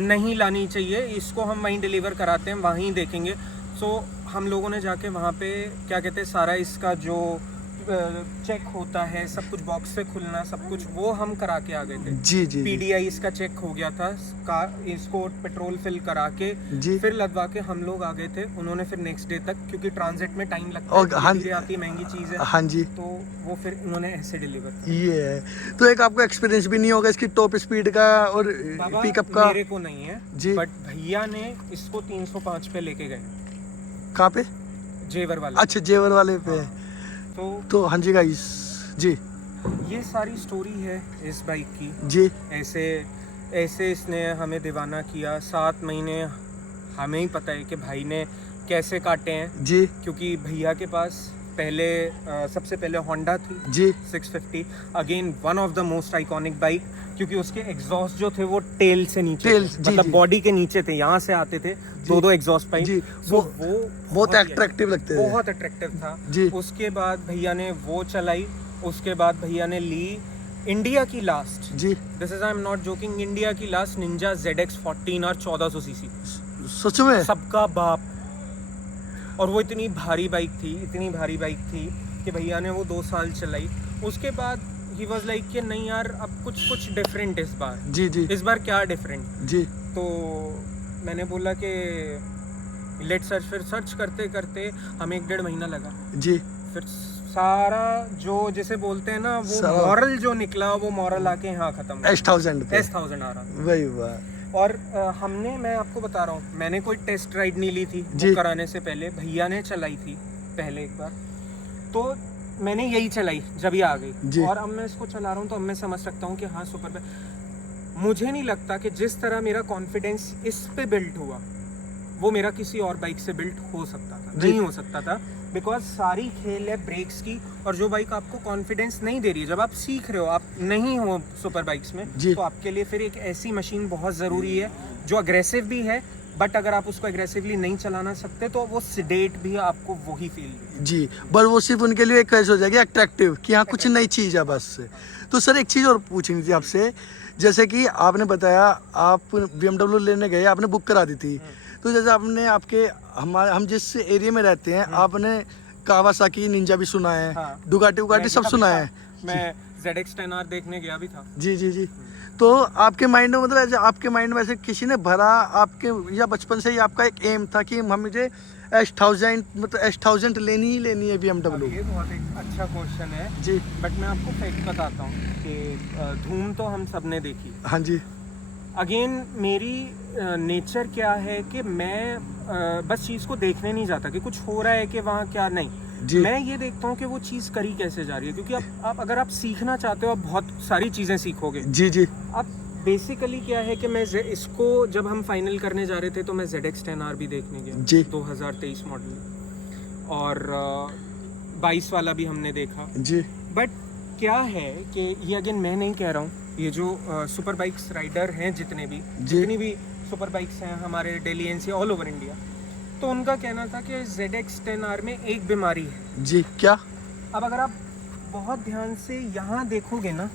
नहीं लानी चाहिए, इसको हम वहीं डिलीवर कराते हैं, वहीं देखेंगे। सो हम लोगों ने जाके वहाँ पे क्या कहते हैं सारा इसका जो चेक होता है, सब कुछ बॉक्स से खुलना, सब कुछ वो हम करा के आ गए थे। जी जी जी पीडीआई इसका चेक हो गया था, इसको पेट्रोल फिल करा के जी फिर लदवा के हम लोग आ गए थे। उन्होंने फिर नेक्स्ट डे तक, क्योंकि ट्रांजिट में टाइम लगता और है, हाँ धीरे आती महंगी चीज़ है, हाँ जी तो वो फिर उन्होंने ऐसे डिलीवर ये है। तो एक आपको एक्सपीरियंस भी नहीं होगा इसकी टॉप स्पीड का और पिकअप का? मेरे को नहीं है जी। बट भैया ने इसको 305 पे लेके गए, कहाँ पे? जेवर वाले। अच्छा जेवर वाले पे। तो हाँ जी गाइस जी ये सारी स्टोरी है इस बाइक की। जी ऐसे ऐसे इसने हमें दीवाना किया। 7 महीने हमें ही पता है कि भाई ने कैसे काटे हैं, जी क्योंकि भैया के पास पहले सबसे पहले होंडा थी जी 650, again one of the most iconic bike, क्योंकि उसके एग्जॉस्ट जो थे वो टेल से नीचे टेल, थे, जी, मतलब जी। बॉडी के नीचे थे, यहाँ से आते थे दो एग्जॉस्ट पाइप जी, वो बहुत अट्रैक्टिव लगते हैं। बहुत अट्रैक्टिव था जी। उसके बाद भैया ने वो चलाई, उसके बाद भैया ने ली इंडिया की लास्ट, जी this is I am not joking, India की लास्ट निंजा ZX 14 और 1400 सीसी, सच में? सबका बाप। और वो इतनी भारी बाइक थी, इतनी भारी बाइक थी कि भैया ने वो 2 साल चलाई। उसके बाद ही वाज लाइक कि नहीं यार अब कुछ डिफरेंट इस बार। जी जी इस बार क्या डिफरेंट? जी तो मैंने बोला कि लेट सर्च, फिर सर्च करते करते हमें 1-1.5 महीना लगा। जी फिर सारा जो जिसे बोलते हैं ना वो सारा- मॉरल जो निकला, वो मॉरल आके यहाँ खत्म हो S1000 पे। S1000 आ रहा। वही वाह। और हमने, मैं आपको बता रहा हूँ, मैंने कोई टेस्ट राइड नहीं ली थी जी। बुक कराने से पहले, भैया ने चलाई थी पहले एक बार, तो मैंने यही चलाई जब ये आ जी। गई। और अब मैं इसको चला रहा हूँ तो अब मैं समझ सकता हूँ कि हाँ सुपर बाइक। मुझे नहीं लगता कि जिस तरह मेरा कॉन्फिडेंस इस पे बिल्ड हुआ वो मेरा किसी और बाइक से बिल्ड हो सकता था, जी। नहीं हो सकता था, बिकॉज सारी खेल है ब्रेक्स की। और जो बाइक आपको कॉन्फिडेंस नहीं दे रही है, जब आप सीख रहे हो, आप नहीं हो सुपर बाइक्स में, जी। तो आपके लिए फिर एक ऐसी मशीन बहुत ज़रूरी है जो अग्रेसिव भी है, बट अगर आप उसको अग्रेसिवली नहीं चलाना सकते तो वो सिडेट भी आपको वही फील देगी। जी पर वो सिर्फ उनके लिए एक कैसे हो जाएगी अट्रैक्टिव कि हाँ कुछ नई चीज़ है बस। तो सर एक चीज़ और पूछनी थी आपसे, जैसे कि आपने बताया आप BMW लेने गए, आपने बुक करा दी थी, तो जैसे आपने आपके हम जिस एरिया में रहते हैं आपने कावासाकी निंजा भी सुना है, हाँ। डुगाटी उगाटी सब सुना है। मैं ZX 10R देखने गया भी था। जी जी जी। तो आपके माइंड में मतलब ऐसे आपके माइंड में ऐसे किसी ने भरा आपके, या बचपन से ही आपका एक एम था कि हम मुझे S1000 मतलब S1000 लेनी ही लेनी है BMW? ये बहुत एक अच्छा क्वेश्चन है जी बट मैं आपको फैक्ट बताता हूँ कि धूम तो हम सब ने देखी। हाँ जी अगेन मेरी नेचर क्या है कि मैं बस चीज़ को देखने नहीं जाता कि कुछ हो रहा है कि वहाँ क्या नहीं, जी मैं ये देखता हूँ कि वो चीज़ करी कैसे जा रही है, क्योंकि आप अगर आप सीखना चाहते हो आप बहुत सारी चीज़ें सीखोगे। जी जी अब बेसिकली क्या है कि मैं इसको जब हम फाइनल करने जा रहे थे तो मैं ZX 10R भी देखने गया जी 2023 मॉडल, और 22 वाला भी हमने देखा। जी बट क्या है कि ये अगेन मैं नहीं कह रहा हूँ, ये जो सुपर बाइक्स राइडर हैं जितने भी, जी। जितनी भी सुपर बाइक्स हैं हमारे Delhi NCR all over India, तो उनका कहना था कि ZX 10R में एक बीमारी है। जी क्या? अब अगर आप बहुत ध्यान से यहाँ देखोगे ना,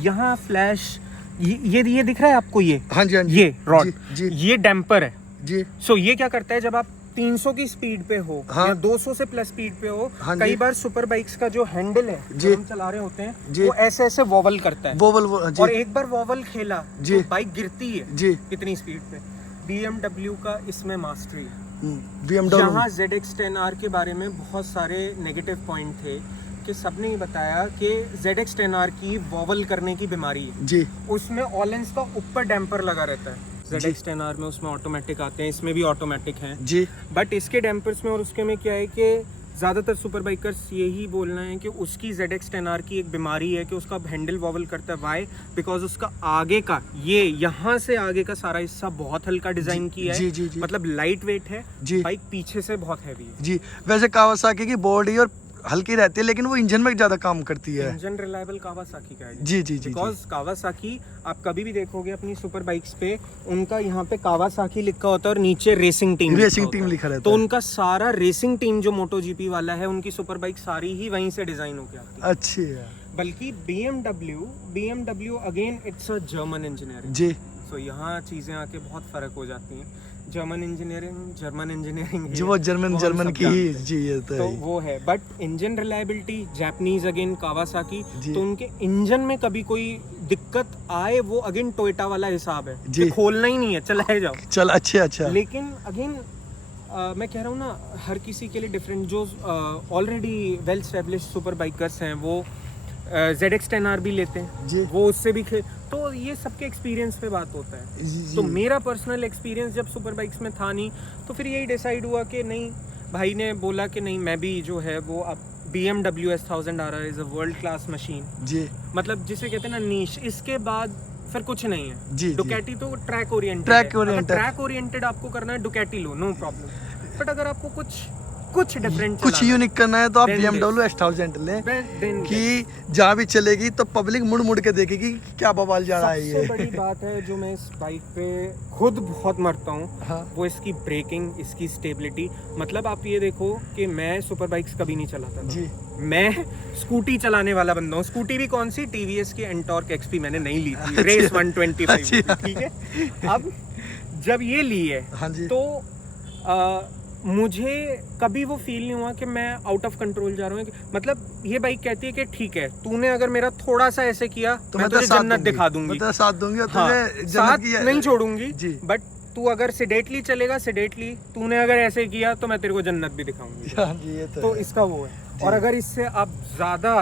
यहाँ फ्लैश ये दिख रहा है आपको, ये हाँ जी हाँ जी ये रॉड, जी ये डैम्पर है। जी सो ये क्या करता है, जब आप 300 की स्पीड पे हो हाँ। या 200 से प्लस स्पीड पे हो, हाँ जी। कई बार सुपर बाइक्स का जो हैंडल है जी। जो हम चला रहे होते हैं जी। वो ऐसे ऐसे वॉवल करता है, वो जी और एक बार वॉवल खेला जी। तो बाइक गिरती है जी इतनी स्पीड पे। BMW का इसमें मास्टरी है। BMW यहाँ ZX 10R के बारे में बहुत सारे नेगेटिव पॉइंट थे कि सबने ही बताया कि ZX 10R की वॉवल करने की बीमारी है। जी उसमें ऑलेंस का ऊपर डैम्पर लगा रहता है। ZX 10R में उसमें ऑटोमेटिक आते हैं, इसमें भी ऑटोमेटिक हैं, जी बट इसके डैम्पर्स में और उसके में क्या है कि ज़्यादातर सुपर बाइकर्स यही बोलना है कि उसकी ZX 10R की एक बीमारी है कि उसका हैंडल वॉवल करता है। वाई? बिकॉज उसका आगे का ये यहाँ से आगे का सारा हिस्सा बहुत हल्का डिजाइन किया है, जी, जी, जी। मतलब लाइट वेट है, जी। बाइक पीछे से बहुत हैवी है। जी वैसे कावासाकी की बॉडी और हल्की रहती है लेकिन वो इंजन में ज्यादा काम करती है। इंजन रिलायबल कावासाकी का है। जी जी जी बिकॉज कावासाकी आप कभी भी देखोगे अपनी सुपर बाइक्स पे उनका यहाँ पे कावासाकी लिखा होता है और नीचे रेसिंग टीम लिखा रहता तो है। उनका सारा रेसिंग टीम जो मोटो जीपी वाला है उनकी सुपर बाइक सारी ही वहीं से डिजाइन होके आती है। अच्छी है बल्कि BMW again it's a German engineering. जी। सो यहाँ चीजें आके बहुत फर्क हो जाती हैं। जर्मन इंजीनियरिंग जो वो जर्मन की ही जी ये तो वो है। But engine reliability Japanese again Kawasaki, तो उनके इंजन में कभी कोई दिक्कत आए वो अगेन टोयोटा वाला हिसाब है कि खोलना ही नहीं है, चलाए जाओ चल। अच्छा लेकिन अगेन मैं कह रहा हूँ ना हर किसी के लिए डिफरेंट। जो already well established super bikers हैं वो ZX10R भी लेते हैं, वो उससे भी तो ये सबके एक्सपीरियंस पे बात होता है। तो मेरा पर्सनल एक्सपीरियंस जब सुपर बाइक्स में था नहीं, तो फिर यही डिसाइड हुआ कि नहीं, भाई ने बोला कि नहीं मैं भी जो है वो अब BMW S1000RR is a world class machine जी, मतलब जिसे कहते हैं ना नीश। इसके बाद फिर कुछ नहीं है जी। डुकैटी तो ट्रैक ओरिएंटेड आपको करना है Ducati low, no problem. But अगर आपको कुछ डिफरेंट कुछ यूनिक करना है तो आप BMW S1000 लें कि जहाँ भी चलेगी तो पब्लिक मुड़ मुड़ के देखेगी कि क्या बवाल जा रहा है। ये सबसे बड़ी बात है जो मैं इस बाइक पे खुद बहुत मरता हूँ, हाँ। वो इसकी ब्रेकिंग, इसकी स्टेबिलिटी। मतलब आप ये देखो कि मैं सुपर बाइक्स कभी नहीं चलाता था जी। मैं स्कूटी चलाने वाला बंदा हूँ। स्कूटी भी कौन सी, TVS की एंटॉर्क XP मैंने नहीं ली थी, रेस 125, ठीक है। अब जब ये ली है हाँ जी। तो मुझे कभी वो फील नहीं हुआ कि मैं आउट ऑफ कंट्रोल जा रहा हूँ। मतलब ये बाइक कहती है कि ठीक है तूने अगर मेरा थोड़ा सा ऐसे किया तो मैं तुझे जन्नत दिखा दूंगी, मैं साथ दूंगी और तुझे साथ नहीं छोड़ूंगी जी। बट तू अगर सिडेटली चलेगा, सिडेटली, तूने अगर ऐसे किया तो मैं तेरे को जन्नत भी दिखाऊंगी। तो इसका वो है। और अगर इससे आप ज्यादा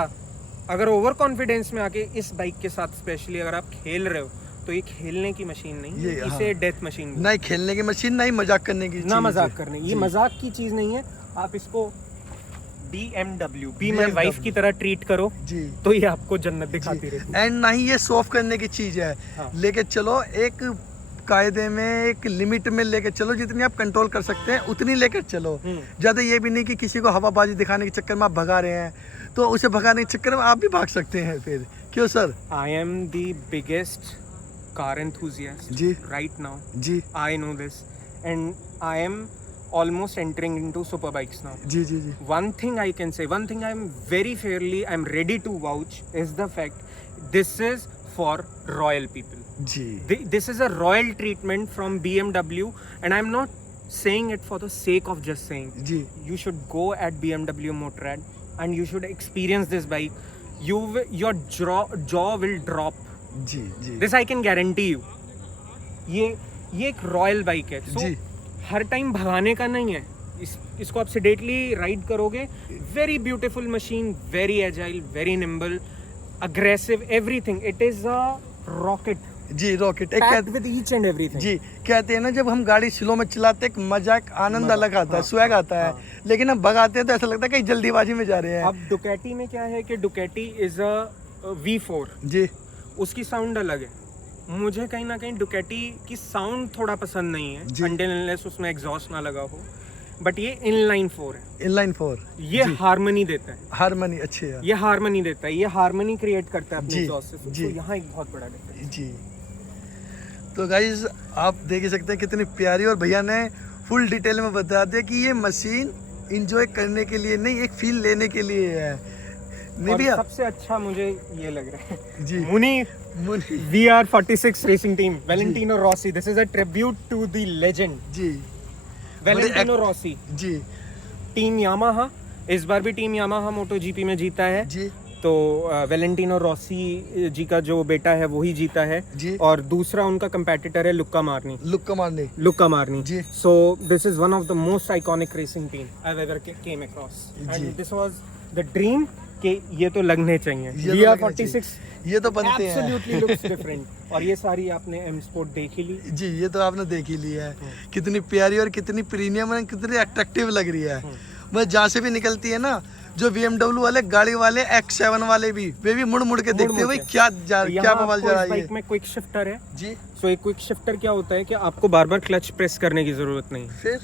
अगर ओवर कॉन्फिडेंस में आके इस बाइक के साथ स्पेशली अगर आप खेल रहे हो तो ये खेलने की मशीन नहीं है, इसे डेथ मशीन नहीं, खेलने की मशीन नहीं, मजाक करने की, ना मजाक करने, ये मजाक की चीज नहीं है। आप इसको BMW बी माय वाइफ की तरह ट्रीट करो जी, तो ये आपको जन्नत दिखाती रहती है। एंड ना ही ये सॉफ्ट करने की चीज है, हाँ। लेके चलो एक कायदे में, एक लिमिट में लेके चलो, जितनी आप कंट्रोल कर सकते हैं उतनी लेकर चलो। ज्यादा ये भी नहीं कि किसी को हवाबाजी दिखाने के चक्कर में आप भगा रहे हैं, तो उसे भगाने के चक्कर में आप भी भाग सकते हैं फिर। क्यों sir? I am the biggest car enthusiast जी right now जी, I know this and I am almost entering into super bikes now जी जी जी। One thing I can say, one thing I'm very fairly I'm ready to vouch is the fact this is for royal people जी। This is a royal treatment from BMW and I'm not saying it for the sake of just saying जी। You should go at BMW Motorrad and you should experience this bike. Your jaw will drop जी जी। This I can guarantee you. ये एक रॉयल बाइक है, so हर टाइम भगाने का नहीं है। इसको आप सेडेटली राइड करोगे। Very beautiful machine, very agile, very nimble, aggressive, everything. It is a rocket जी, rocket packed with each and everything जी। कहते हैं ना जब हम गाड़ी स्लो में चलाते एक मजा, आनंद अलग आता है, स्वैग आता है, लेकिन हम भगाते हैं तो ऐसा लगता है कहीं जल्दीबाजी में जा रहे हैं। अब डुकैटी में क्या है कि डुकैटी इज अ V4 जी, उसकी साउंड अलग है। मुझे कहीं ना कहीं डुकैटी की साउंड थोड़ा पसंद नहीं है, अनटिल अनलेस उसमें एग्जॉस्ट ना लगा हो। बट ये इनलाइन 4 है, इनलाइन 4 ये हार्मनी देता है, हार्मनी अच्छी है, ये हार्मनी देता है, ये हार्मनी क्रिएट करता है अपने एग्जॉस्ट से। तो यहाँ एक बहुत बड़ा डिफरेंस जी। तो गाइस आप देख ही सकते हैं कितनी प्यारी, और भैया ने फुल डिटेल में बता दिया कि ये मशीन एंजॉय करने के लिए नहीं, एक फील लेने के लिए है। और सबसे अच्छा मुझे ये लग रहा है जी, Mooney VR46 racing team, Valentino Rossi. This is a tribute to the legend जी, वैलेंटिनो रॉसी जी। टीम यामाहा, इस बार भी टीम यामाहा मोटो जीपी में जीता है जी। तो वैलेंटिनो रॉसी जी का जो बेटा है वही जीता है जी। और दूसरा उनका कंपेटिटर है लुक्का मार्नी जी। So this is one of the most iconic racing team I have ever came across and this was the dream कि ये तो लगने चाहिए। VR46 ये तो बनते हैं, absolutely looks different। और ये सारी आपने M Sport देख ही ली जी, ये तो आपने देख ही ली है। कितनी प्यारी और कितनी प्रीमियम और कितनी अट्रैक्टिव लग रही है। बस जहाँ से भी निकलती है ना, जो BMW वाले गाड़ी वाले X7 वाले भी, वे भी मुड़ मुड़ के देखते हैं भाई क्या बवाल जा रहा है। बाइक में क्विक शिफ्टर है जी। सो एक क्विक शिफ्टर क्या होता है कि आपको बार बार क्लच प्रेस करने की जरूरत नहीं, फिर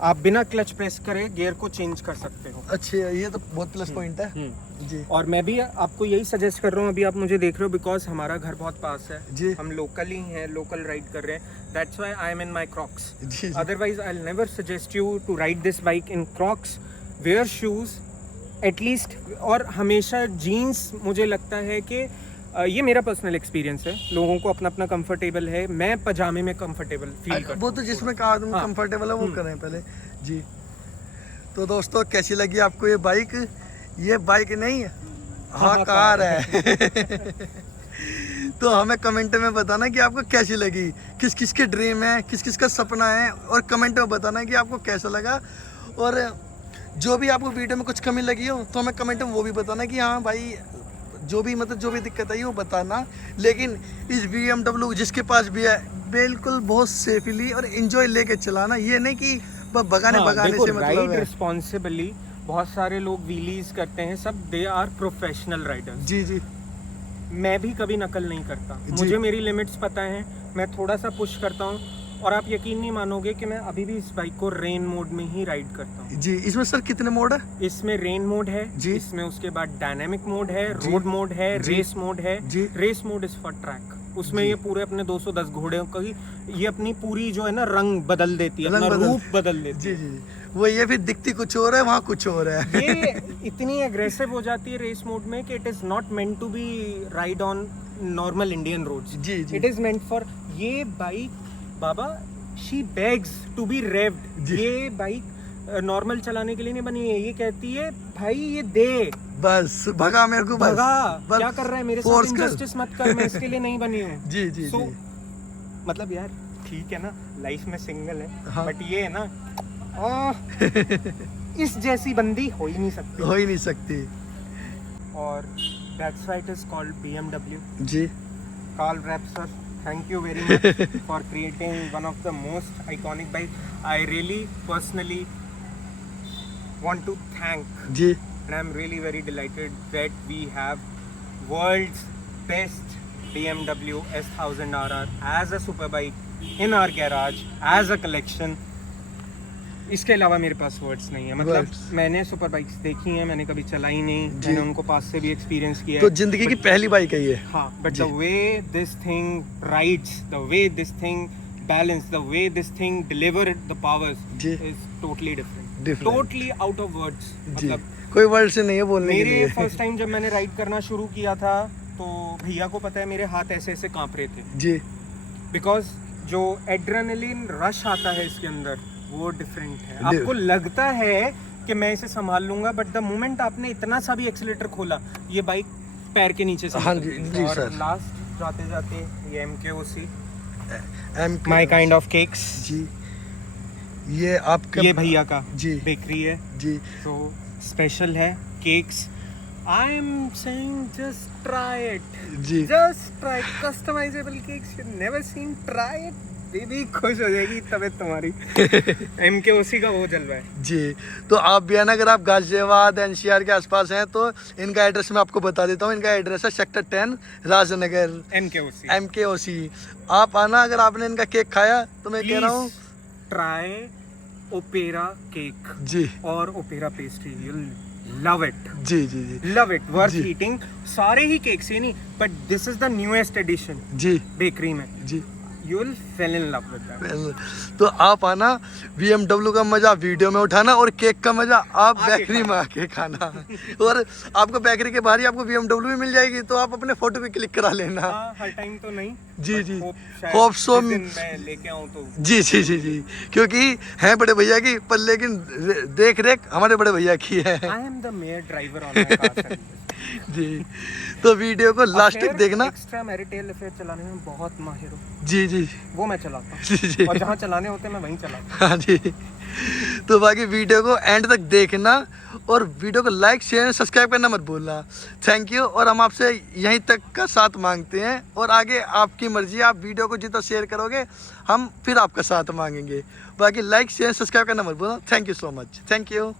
आप बिना क्लच प्रेस करे गियर को चेंज कर सकते हो। अच्छे, ये तो बहुत प्लस पॉइंट है जी। और मैं भी आपको यही सजेस्ट कर रहा हूँ, अभी आप मुझे देख रहे हो बिकॉज हमारा घर बहुत पास है जी। हम लोकल ही हैं, लोकल राइड कर रहे हैं, that's why I am in my crocs. जी otherwise I will never suggest you to ride this bike in crocs. Wear shoes at least, और हमेशा जीन्स। मुझे लगता है कि ये मेरा पर्सनल एक्सपीरियंस है, लोगों को अपना अपना कंफर्टेबल है, मैं पजामे में कंफर्टेबल फील करता हूँ। वो तो जिसमें कहा तुम हाँ। कंफर्टेबल है वो करें पहले जी। तो दोस्तों कैसी लगी आपको ये बाइक? ये बाइक नहीं हाँ कार है। तो हमें कमेंट में बताना कि आपको कैसी लगी, किस किस के ड्रीम है, किस किस का सपना है, और कमेंट में बताना कि आपको कैसा लगा। और जो भी आपको वीडियो में कुछ कमी लगी हो तो हमें कमेंट में वो भी बताना कि हाँ भाई जो भी जो भी दिक्कत आई वो बताना। लेकिन इस BMW जिसके पास भी है बिल्कुल बहुत सेफली और एंजॉय लेके चलाना, ये नहीं कि बस भगाने से मतलब राइड है। रिस्पॉन्सिबली। बहुत सारे लोग व्हीलीज करते हैं, सब दे आर प्रोफेशनल राइडर्स। जी जी मैं भी कभी नकल नहीं करता, मुझे मेरी लिमिट्स पता है, मैं थोड़ा सा पुश करता हूँ। और आप यकीन नहीं मानोगे कि मैं अभी भी इस बाइक को रेन मोड में ही राइड करता हूँ। जी। इसमें सर कितने मोड है? इसमें रेन मोड है जी। इसमें उसके बाद डायनामिक मोड है, रोड मोड है, रेस मोड है। जी। Race mode is for track, उसमें ये पूरे अपने 210 घोड़े का ही ये अपनी पूरी जो है ना रंग बदल देती है, अपना रूप बदल देती जी जी। वो ये फिर दिखती कुछ और है, वहाँ कुछ और है। है। ये इतनी एग्रेसिव हो जाती है रेस मोड में कि it is not meant to be ride on normal Indian roads. जी जी इट इज मेंट फॉर, ये बाइक बाबा she begs to be revved. जी। ये बाइक नॉर्मल चलाने के लिए नहीं बनी है, ये कहती है भाई ये दे, बस भगा मेरे को, बस भगा, बस क्या कर रहा है मेरे force साथ, कर। इनजस्टिस मत कर, मैं इसके लिए नहीं बनी हूँ। जी जी So, जी। मतलब यार ठीक है ना, लाइफ में सिंगल है हाँ। बट ये है ना इस जैसी बंदी हो ही नहीं सकती। हो ही नहीं सकती। और that's why it is called BMW। जी Carl Rapp sir, thank you very much for creating one of the most iconic bike. I really personally want to thank, जी and I'm really very delighted that we have world's best BMW S1000RR as a superbike in our garage as a collection. इसके अलावा मेरे पास वर्ड्स नहीं है, मतलब Words. मैंने सुपर बाइक्स देखी हैं, मैंने कभी चलाई नहीं, जी। मैंने उनको पास से भी एक्सपीरियंस किया तो है। जिंदगी की पहली बाइक है ये। हाँ, बट जी। The way this thing rides, the way this thing balance, the way this thing deliver the powers जी। Is totally different, Different. Totally out of words. जी मतलब कोई वर्ड से नहीं है बोलने के मेरे लिए। फर्स्ट टाइम जब मैंने राइड करना शुरू किया था तो भैया को पता है मेरे हाथ ऐसे ऐसे कांप रहे थे, जी बिकॉज जो एड्रेनलिन रश आता है इसके अंदर वो डिफरेंट है। Di- आपको लगता है कि मैं इसे संभाल लूंगा, बट द मोमेंट आपने इतना सा भी एक्सीलेटर खोला ये बाइक पैर के नीचे से हाँ निकल जी, गई। जी और सर। लास्ट जाते जाते ये MKOC MP my kind of cakes, जी। ये आपका ये भैया का जी बेकरी है, जी तो स्पेशल है cakes. I am saying just try it, जी just try customizable cakes, you never seen, try it, baby खुश हो जाएगी तबीयत तुम्हारी। MKOC का वो जलवा है। जी। तो आप भी है ना, अगर आप गाजियाबाद NCR के आसपास हैं तो इनका एड्रेस मैं आपको बता देता हूँ। इनका एड्रेस है सेक्टर 10 राजनगर MKOC। MKOC। आप आना, अगर आपने इनका केक खाया तो मैं कह रहा हूँ ट्राई ओपेरा केक जी और opera pastry, you love it, जी जी जी लव इट, वर्थ जी। ईटिंग। सारे ही केक्स ये नहीं, but this is the newest edition जी बेकरी में, जी। You will fall in love with that. तो आप आना, BMW का मजा वीडियो में उठाना और केक का मजा आप आके बेकरी में आके खाना। और आपको बेकरी के बाहर ही आपको BMW भी मिल जाएगी, तो आप अपने फोटो भी क्लिक करा लेना। हाँ, हर टाइम तो नहीं, जी but जी hope शायद होप सो। जिस दिन मैं लेके आऊँ तो। जी जी जी जी, क्योंकि हैं बड़े भैया की, पर लेकिन देख रेख हमारे बड़े भैया की है। I am the mayor driver on my car. जी। तो वीडियो को लास्ट तक देखना। एक्स्ट्रा मैरिटल अफेयर चलाने में बहुत माहिर हूँ, जी जी वो मैं चलाता हूँ, जी जी और जहाँ चलाने होते हैं मैं वहीं चलाता हूँ। हाँ जी। तो बाकी वीडियो को एंड तक देखना और वीडियो को लाइक शेयर सब्सक्राइब करना मत भूलना। Thank you. और हम आपसे यहीं तक का साथ मांगते हैं, और आगे आपकी मर्जी, आप वीडियो को जितना शेयर करोगे हम फिर आपका साथ मांगेंगे। बाकी लाइक शेयर सब्सक्राइब करना मत भूलना। Thank you so much. Thank you.